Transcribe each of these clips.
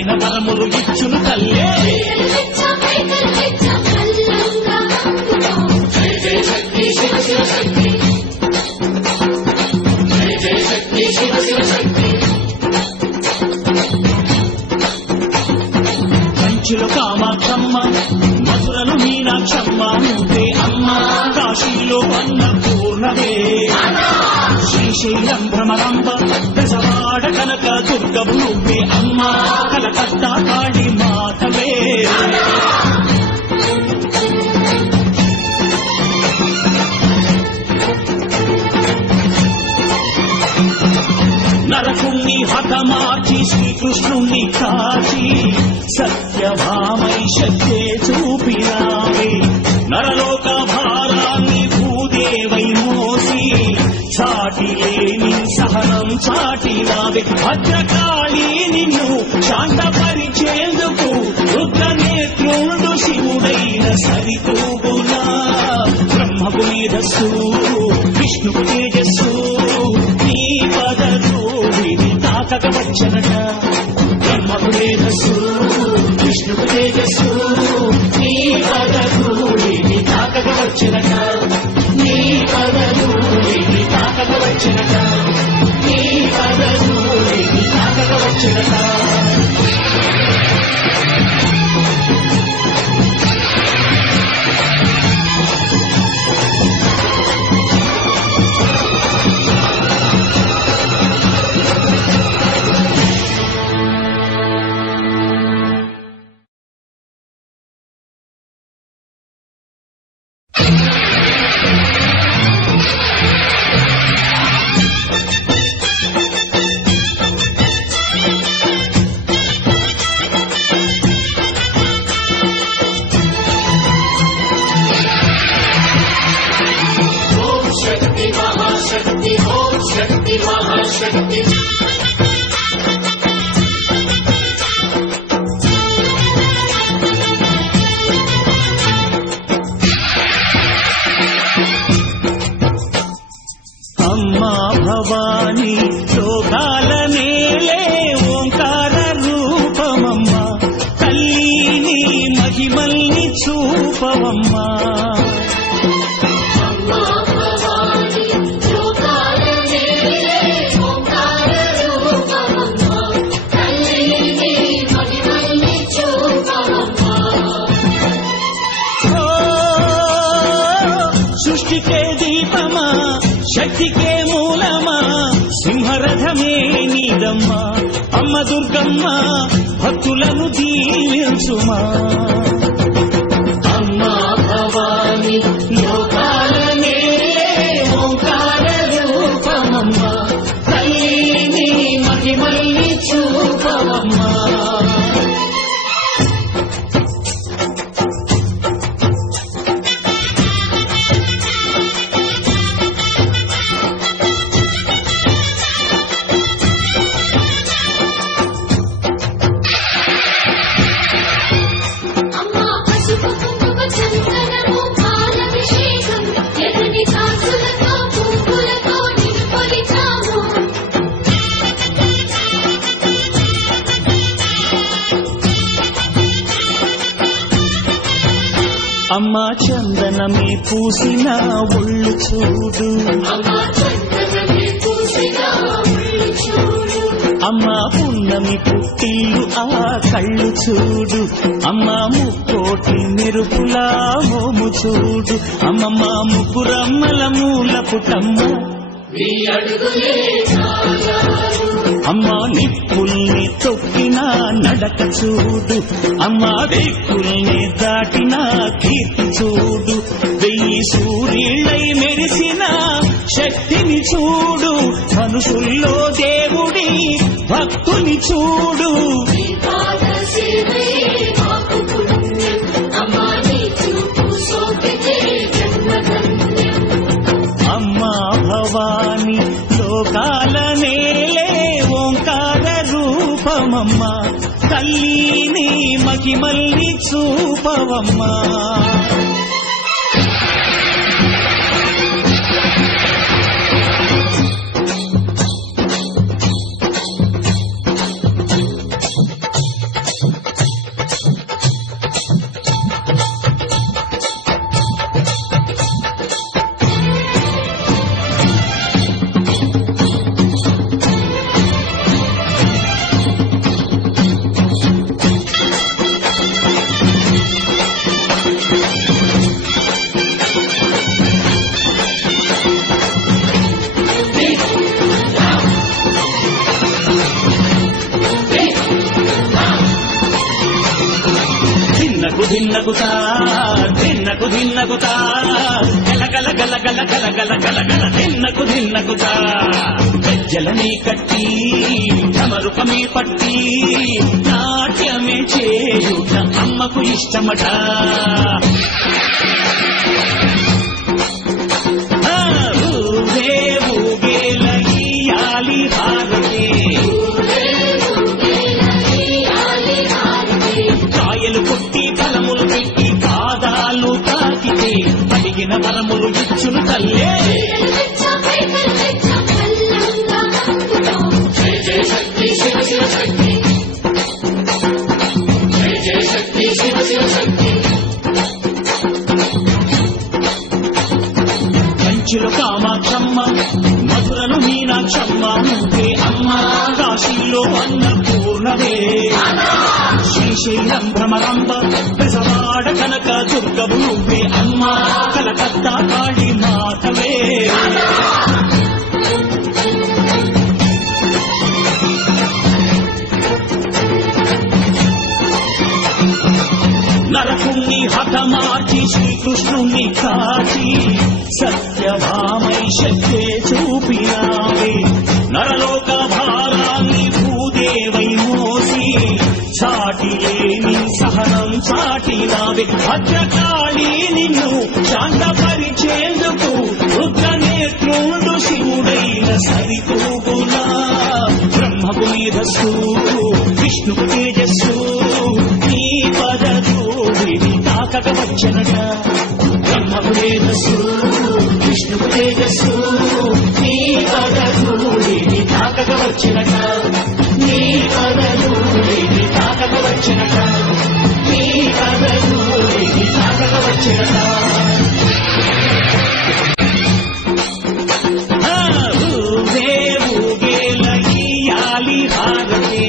అడిగిన వరములు ఇచ్చును తల్లే. కంచిలో కామాక్షమ్మ, మధురలు మీనాక్షమ్మ నువ్వే అమ్మ. కాశీలో అన్నపూర్ణవే, శ్రీశైలం భ్రమరాంబ, దశవాడ కనక దుర్గవు నువ్వే అమ్మ. కలకత్తా కాళీ మాతవే. నరకుణ్ణి హతమార్చి శ్రీకృష్ణుణ్ణి కాచి సత్యభామై శక్తే చూపినావే. నరలోక భారాన్ని భూదేవై మోసి చాటి లేని సహనం చాటినావే. భద్రకాళి నిన్ను శాంతపరిచేందుకు రుద్రనేత్రుడు శివుడైన సరితూగునా. బ్రహ్మకు మేధస్సు, విష్ణుకు తేజస్సు, నీ పదధూళిని తాకక వచ్చనట. బ్రహ్మకు మేధస్సు, విష్ణుకు తేజస్సు, నీ పదధూళిని తాకక వచ్చనట. నీ పదధూళిని తాకక వచ్చనట. నీ పదధూళిని తాకక వచ్చనట. అమ్మా భవాని లోకాల నేలే ఓంకార రూపమమ్మ. తల్లిని మహిమల్ని చూపవమ్మా. సృష్టికే దీపమా, శక్తికే మూలమా, సింహరథమే నీదమ్మా. అమ్మ దుర్గమ్మ భక్తులను దీవించుమా. అమ్మా భవాని లోకాల నేలే ఓంకార రూపమమ్మ. తల్లిని మహిమల్ని చూపవమ్మా. అమ్మా చందనమే పూసిన ఒళ్ళు చూడు. అమ్మా పున్నమి పుట్టిల్లు ఆ కళ్ళు చూడు. అమ్మా ముక్కోటి మెరుపులా మోము చూడు. అమ్మమ్మ ముగ్గురమ్మల మూల పుటమ్మ. అమ్మా నిప్పుల్ని తొక్కిన నడక చూడు. అమ్మా దిక్కుల్ని దాటిన కీర్తి చూడు. 1000 సూర్యులై మెరిసిన శక్తిని చూడు. మనుషుల్లో దేవుడి భక్తుని చూడు. అమ్మా భవాని లోకాల నేలే ఓంకార రూపమమ్మ. తల్లిని మహిమల్ని చూపవమ్మా. దిన్నకుతా దిన్నకు దిన్నకుతా గల గల గల గల గల గల గల గల దిన్నకుతా గజ్జలని కట్టి ఢమరుకమే పట్టి నాట్యమే చేయుట అమ్మకు ఇష్టమట. ఊగే ఊగేల ఇయ్యాలి హారతి కాయలు కొట్టి ఫలములు పెట్టి పాదాలు తాకితే అడిగిన వరములు ఇచ్చును తల్లే. జయ జయ శక్తి శివ శివ శక్తి జయ జయ శక్తి శివ శివ శక్తి. కంచిలో కామాక్షమ్మ మధురను మీనాక్షమ్మ నువ్వే అమ్మ కాశీలో అన్నపూర్ణవే శ్రీశైలం భ్రమరంబ బెజవాడ కనక దుర్గవు నువ్వే అమ్మ కలకత్తా కాళీ మాతవే. నరకుణ్ణి హతమార్చి శ్రీకృష్ణుణ్ణి కాచి సత్యభామై శక్తే చూపినావే నరలోక భారాన్ని భూదేవై మోసి చాటి లేని సహనం చాటినావే. భద్రకాళి నిన్ను శాంతపరిచేందుకు రుద్రనేత్రుండు శివుడైన సరితూగులా బ్రహ్మకు మేధస్సు విష్ణుకు తేజస్సు నీ పదధూళిని తాకక వచ్చనట. బ్రహ్మకు మేధస్సు విష్ణుకు తేజస్సు నీ పదధూళిని తాకక వచ్చనట. నీ పదధూళిని తాకక వచ్చనట. నీ పదధూళిని తాకక వచ్చనట. ఊగే ఊగేల ఇయ్యాలి హారతి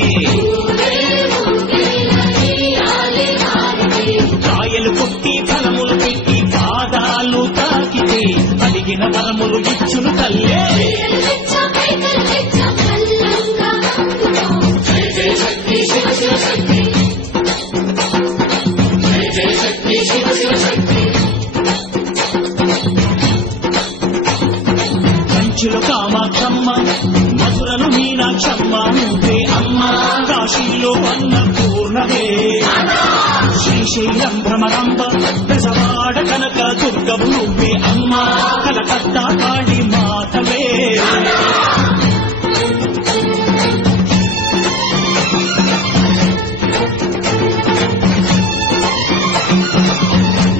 కాయలు కొట్టి ఫలములు పెట్టి పాదాలు తాకితే అడిగిన వరములు ఇచ్చును తల్లే. జయ జయ శక్తి శివ శివ శక్తి జయ జయ శక్తి శివ శివ శక్తి. కంచిలో కామాక్షమ్మ మధురను మీనాక్షమ్మ నువ్వే అమ్మ కాశీలో అన్నపూర్ణవే శ్రీశైలం భ్రమరంబ బెజవాడ కనక దుర్గవు నువ్వే అమ్మ కలకత్తా కాళీ మాతవే.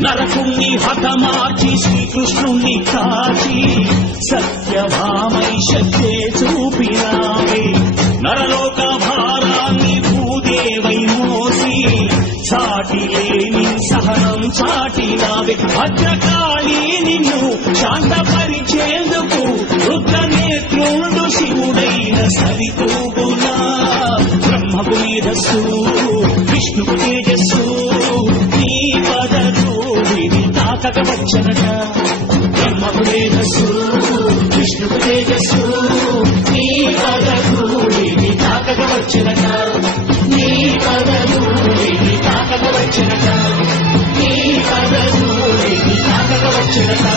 నరకుణ్ణి హతమార్చి శ్రీకృష్ణుణ్ణి కాచి సత్యభామై శక్తే చూపినావే నరలోక భారాన్ని భూదేవై మోసి చాటి లేని సహనం చాటినావే. భద్రకాళి నిన్ను శాంతపరిచేందుకు రుద్రనేత్రుండు శివుడైన సరితూగులా బ్రహ్మకు మేధస్సు విష్ణుకు తేజస్సు నీ పదధూళిని తాకక వచ్చనట. బ్రహ్మకు మేధస్సు విష్ణుకు తేజస్సు నీ పదధూళిని తాకక వచ్చనట. నీ పదధూళిని తాకక వచ్చనట. నీ పదధూళిని తాకక వచ్చనట.